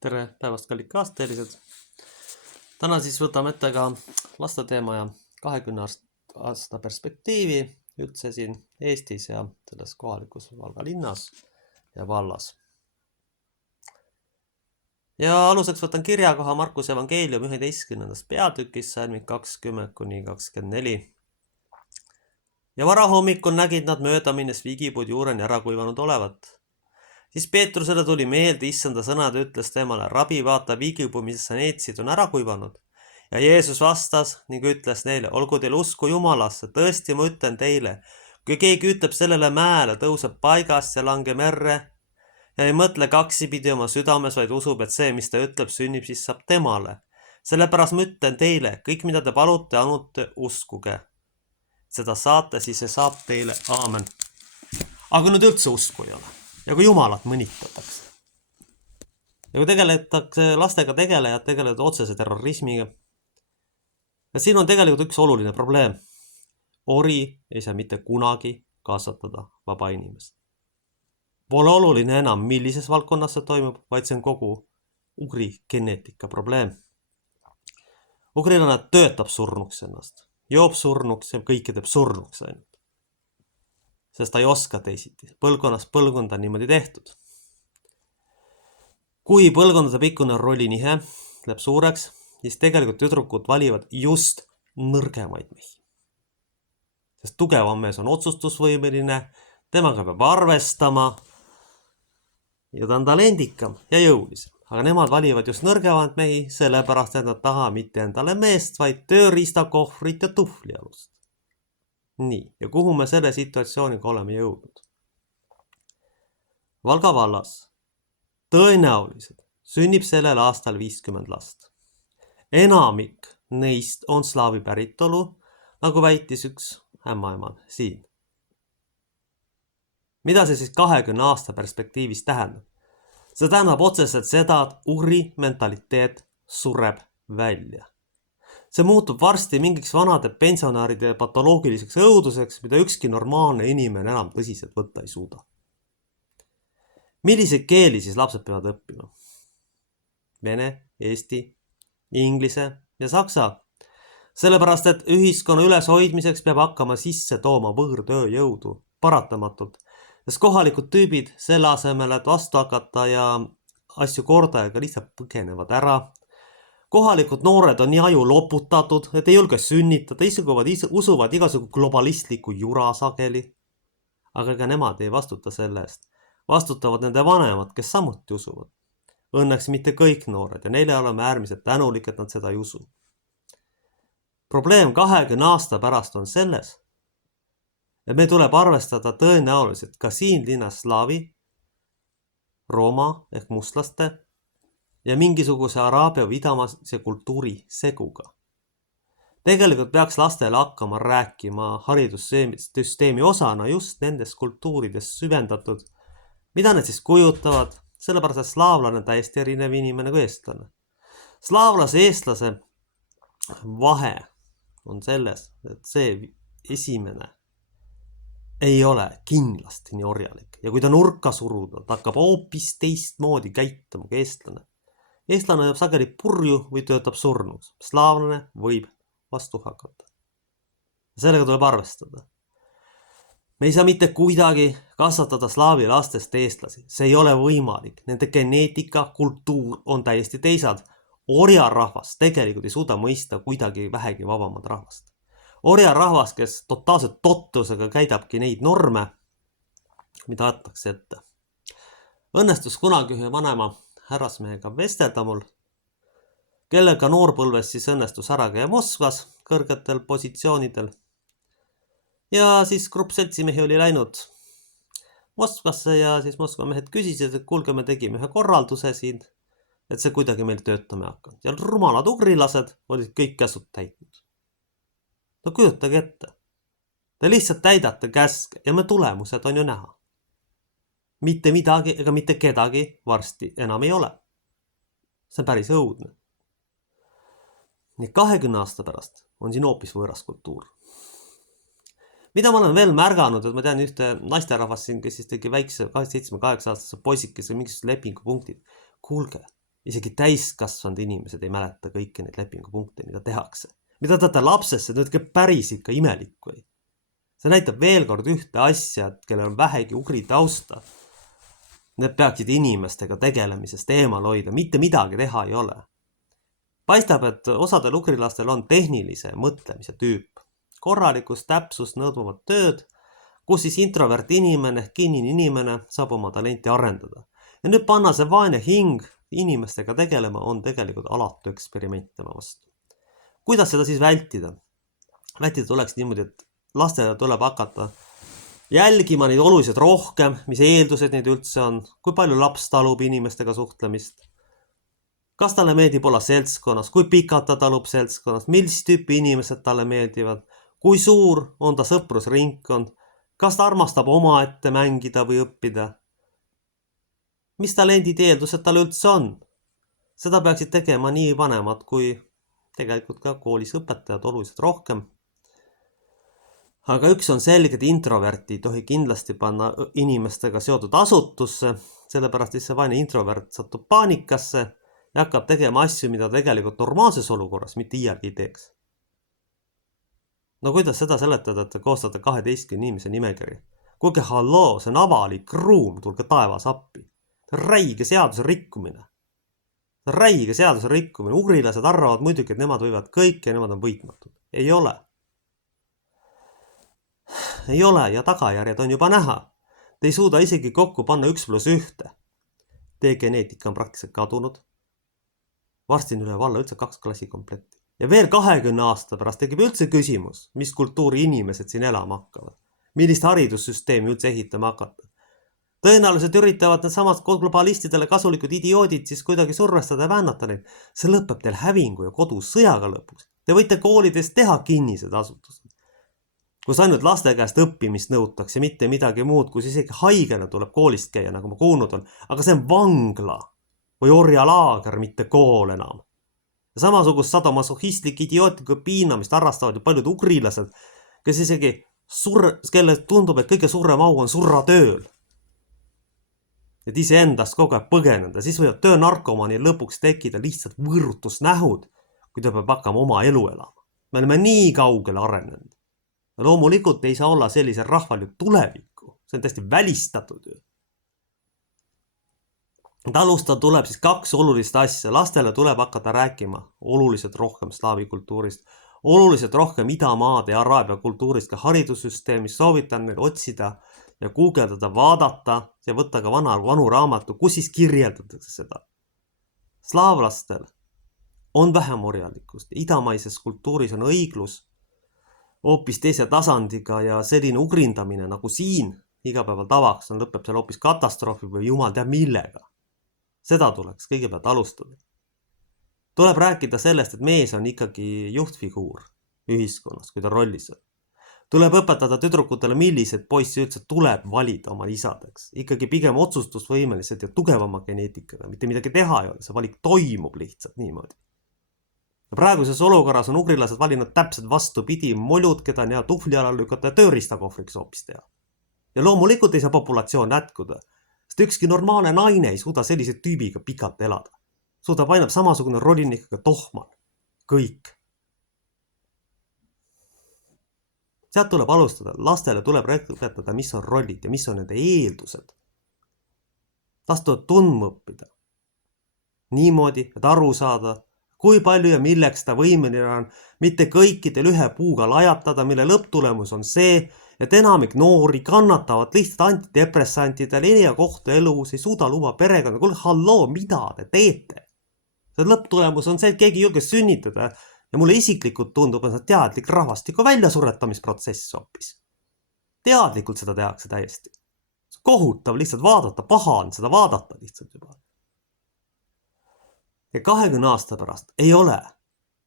Tere päevast, kallid kaasteelised. Täna siis võtame ette ka laste teema ja 20 aasta perspektiivi üldse siin Eestis ja selles kohalikus Valga linnas ja vallas. Ja aluseks võtan kirjakoha Markuse evangeelium 11. peatükis, salmid 20–24. Ja varahommikul nägid nad mööda minnes viigipuud juureni ära kuivanud olevat. Siis Peetrusele tuli meelde issanda sõnad ja ütles temale, rabi, vaata, viigipuu, mis sa neetsid, on ära kuivanud. Ja Jeesus vastas ning ütles neile, olgu teil usku Jumalasse, tõesti ma ütlen teile, kui keegi ütleb sellele mäele, tõuseb paigast ja lange merre ja ei mõtle kaksipidi oma südames, vaid usub, et see, mis ta ütleb, sünnib, siis saab temale. Sellepärast ma ütlen teile, kõik mida te palute, anute, uskuge. Seda saate, siis see saab teile. Aamen. Aga nüüd üldse usku ei ole. Ja kui Jumalat mõnitatakse. Ja kui tegeletakse lastega tegelejad, tegelevad otsese terrorismiga. Ja siin on tegelikult üks oluline probleem. Ori ei saa mitte kunagi kasvatada vaba inimest. Pole oluline enam, millises valdkonnas see toimub, vaid see on kogu ugri geneetika probleem. Ugrilane töötab surnuks ennast, joob surnuks ja kõike teeb surnuks ainult. Sest ta ei oska teisiti. Põlvkonnast põlvkonda on niimoodi tehtud. Kui põlvkondade pikkune rollinihe läheb suureks, siis tegelikult tüdrukud valivad just nõrgemaid mehi. Sest tugevam mees on otsustusvõimeline, temaga peab arvestama ja ta on talendikam ja jõulisem. Aga nemad valivad just nõrgemaid mehi, sellepärast et nad taha mitte endale meest, vaid tööriistakohvrit ja tuhvlialust. Nii, ja kuhu me selle situatsiooniga oleme jõudnud? Valga vallas tõenäoliselt sünnib sellel aastal 50 last. Enamik neist on slaavi päritolu, nagu väitis üks ämmaemal siin. Mida see siis 20 aasta perspektiivis tähendab? See tähendab otseselt seda, et ugri mentaliteet sureb välja. See muutub varsti mingiks vanade pensionäride patoloogiliseks õuduseks, mida ükski normaalne inimene enam tõsiselt võtta ei suuda. Milliseid keeli siis lapsed peavad õppima? Vene, eesti, inglise ja saksa. Sellepärast, et ühiskonna üleshoidmiseks peab hakkama sisse tooma võõrtööjõudu paratamatult, sest kohalikud tüübid selle asemel, et vastu hakata ja asju kordajaga lihtsalt põgenevad ära. Kohalikud noored on nii aju loputatud, et ei julge sünnitada, usuvad igasugu globalistliku jura sageli. Aga ega nemad ei vastuta selle eest. Vastutavad nende vanemad, kes samuti usuvad. Õnneks mitte kõik noored ja neile oleme äärmiselt tänulik, et nad seda ei usu. Probleem 20 aasta pärast on selles, et me tuleb arvestada tõenäoliselt ka siin linnas slaavi, rooma ehk mustlaste ja mingisuguse araabia või idamaise kultuuri seguga. Tegelikult peaks lastele hakkama rääkima haridussüsteemi osana just nendes kultuurides süvendatud, mida need siis kujutavad, sellepärast et slaavlane on täiesti erinev inimene kui eestlane. Slaavlase eestlase vahe on selles, et see esimene ei ole kindlasti nii orjalik ja kui ta nurka suruda, ta hakkab hoopis teistmoodi käituma kui eestlane. Eestlane jääb sageli purju või töötab surnuks. Slaavlane võib vastu hakata. Sellega tuleb arvestada. Me ei saa mitte kuidagi kasvatada slaavi lastest eestlasi. See ei ole võimalik. Nende geneetika, kultuur on täiesti teisad. Orjarahvas tegelikult ei suuda mõista kuidagi vähegi vabamad rahvast. Orjarahvas, kes totaalselt tottusega käidabki neid norme, mida aetakse ette. Õnnestus kunagi ühe vanema härrasmehega vestelda mul, kellega noorpõlves siis õnnestus ära käia Moskvas kõrgetel positsioonidel. Ja siis grupp seltsimehi oli läinud Moskvasse ja siis Moskva mehed küsisid, et kuulge, me tegime ühe korralduse siin, et see kuidagi meil töötama hakkanud. Ja rumalad ugrilased olid kõik käsud täitnud. No kujutage ette. Te lihtsalt täidate käske ja me tulemused on ju näha. Mitte midagi ega mitte kedagi varsti enam ei ole. See on päris õudne. Nii 20 aasta pärast on siin hoopis võõras kultuur. Mida ma olen veel märganud, et ma tean ühte naisterahvast siin, kes siis tegi väikse 7-8 aastase poisikese mingisugused lepingupunktid. Kuulge, Isegi täiskasvanud inimesed ei mäleta kõiki neid lepingupunkte, mida tehakse. Mida teate lapsesse, need on päris ikka imelik või? See näitab veel kord ühte asja, et kellel on vähegi ugri tausta. Need peaksid inimestega tegelemisest eemal hoida, mitte midagi teha ei ole. Paistab, et osadel ugrilastel on tehnilise mõtlemise tüüp. Korralikus täpsust nõudvad tööd, kus siis introvert inimene ehk kinnine inimene saab oma talenti arendada. Ja nüüd panna see vaene hing inimestega tegelema on tegelikult alatu eksperiment tema vastu. Kuidas seda siis vältida? Vältida tuleks niimoodi, et lastele tuleb hakata jälgima neid oluliselt rohkem, mis eeldused neid üldse on, kui palju laps talub inimestega suhtlemist, kas talle meeldib olla seltskonnas, kui pikalt ta talub seltskonnas, millist tüüpi inimesed talle meeldivad, kui suur on ta sõprusringkond, kas ta armastab omaette mängida või õppida, mis talendid eeldused tal üldse on. Seda peaksid tegema nii vanemad kui tegelikult ka koolis õpetajad oluliselt rohkem. Aga üks on selge, et introverti ei tohi kindlasti panna inimestega seotud asutusse, sellepärast et see vaene introvert satub paanikasse ja hakkab tegema asju, mida tegelikult normaalses olukorras mitte iialgi ei teeks. No kuidas seda seletada, et te koostate 12 inimese nimekiri? Kuulge halloo, see on avalik ruum, tulge taevas appi. Räige seaduse rikkumine. Räige seaduse rikkumine. Ugrilased arvavad muidugi, et nemad võivad kõik ja nemad on võitmatud. Ei ole. Ei ole ja tagajärjed on juba näha. Te ei suuda isegi kokku panna 1+1. Teie geneetika on praktiliselt kadunud. Varsti on üle valla üldse 2 klassi kompletti. Ja veel 20 aasta pärast tekib üldse küsimus, mis kultuuri inimesed siin elama hakkavad. Millist haridussüsteemi üldse ehitama hakata. Tõenäoliselt üritavad need samad globalistidele kasulikud idioodid siis kuidagi survestada ja vännata neid. See lõpeb teil hävingu ja kodus sõjaga lõpuks. Te võite koolides teha kinnised asutused. Kus ainult laste käest õppimist nõutakse, mitte midagi muud, kus isegi haigena tuleb koolist käia, nagu ma kuulnud on. Aga see on vangla või orjalaager, mitte kool enam. Ja samasugust sadomasohhistlik idiootlikku piinamist harrastavad ju paljud ugrilased, kes isegi kelle tundub, et kõige suurem au on surra tööl. Et iseendast kogu aeg põgeneda, siis võivad töönarkomani lõpuks tekkida lihtsalt võõrutusnähud, kui ta peab hakkama oma elu elama. Me oleme nii kaugele arenenud. Ja loomulikult ei saa olla sellisel rahval ju tulevikku. See on täiesti välistatud ju. Alustada tuleb siis 2 olulist asja. Lastele tuleb hakata rääkima oluliselt rohkem slaavi kultuurist, oluliselt rohkem idamaade ja araabia kultuurist ka haridussüsteemis. Soovitan neil otsida ja guugeldada, vaadata ja võtta ka vanu raamatu, kus siis kirjeldatakse seda. Slaavlastel on vähem orjalikkust. Idamaises kultuuris on õiglus hoopis teise tasandiga ja selline ugrindamine nagu siin igapäeval tavaks on, lõpeb seal hoopis katastroofi või jumal teab millega. Seda tuleks kõigepealt alustada. Tuleb rääkida sellest, et mees on ikkagi juhtfiguur ühiskonnas, kui ta rollis on. Tuleb õpetada tüdrukutele, millised poissi üldse tuleb valida oma isadeks. Ikkagi pigem otsustusvõimelised ja tugevama geneetikaga, mitte midagi teha ei ole, see valik toimub lihtsalt niimoodi. Praeguses olukorras on ugrilased valinud täpselt vastupidi, moljud, keda on hea tuhvli alal lükata ja tööriistakohvriks hoopis teha. Ja loomulikult ei saa populatsioon jätkuda, sest ükski normaalne naine ei suuda sellise tüübiga pikalt elada. Suudab ainult samasugune rollinikaga tohmal. Kõik. Sealt tuleb alustada. Lastele tuleb õpetada, mis on rollid ja mis on nende eeldused. Last tuleb tundma õppida. Niimoodi, et aru saada, kui palju ja milleks ta võimeline on, mitte kõikidel ühe puuga lajatada, mille lõpptulemus on see, et enamik noori kannatavad lihtsalt antidepressantidel, elia kohta elus, ei suuda luua perekonda. Kuule, halloo, mida te teete? See lõpptulemus on see, et keegi julges sünnitada ja mulle isiklikult tundub, et teadlik rahvastiku väljasuretamisprotsess hoopis. Teadlikult seda tehakse täiesti. Kohutav lihtsalt vaadata, paha on seda vaadata lihtsalt juba. Ja 20 aasta pärast ei ole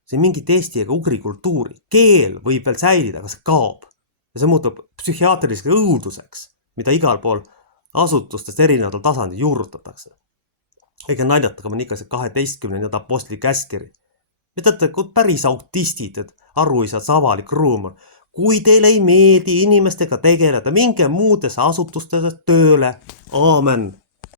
siin mingit eesti ega ugri kultuuri. Keel võib veel säilida, aga see kaob. Ja see muutub psühhiaatriliseks õuduseks, mida igal pool asutustest erinevatel tasandil juurutatakse. Ega naljatagem on ikka see 12. apostli käskiri. Ütlete, kui päris autistid, et aru ei saa, see avalik ruum on. Kui teile ei meeldi inimestega tegeleda, minge muudesse asutustesse tööle. Aamen.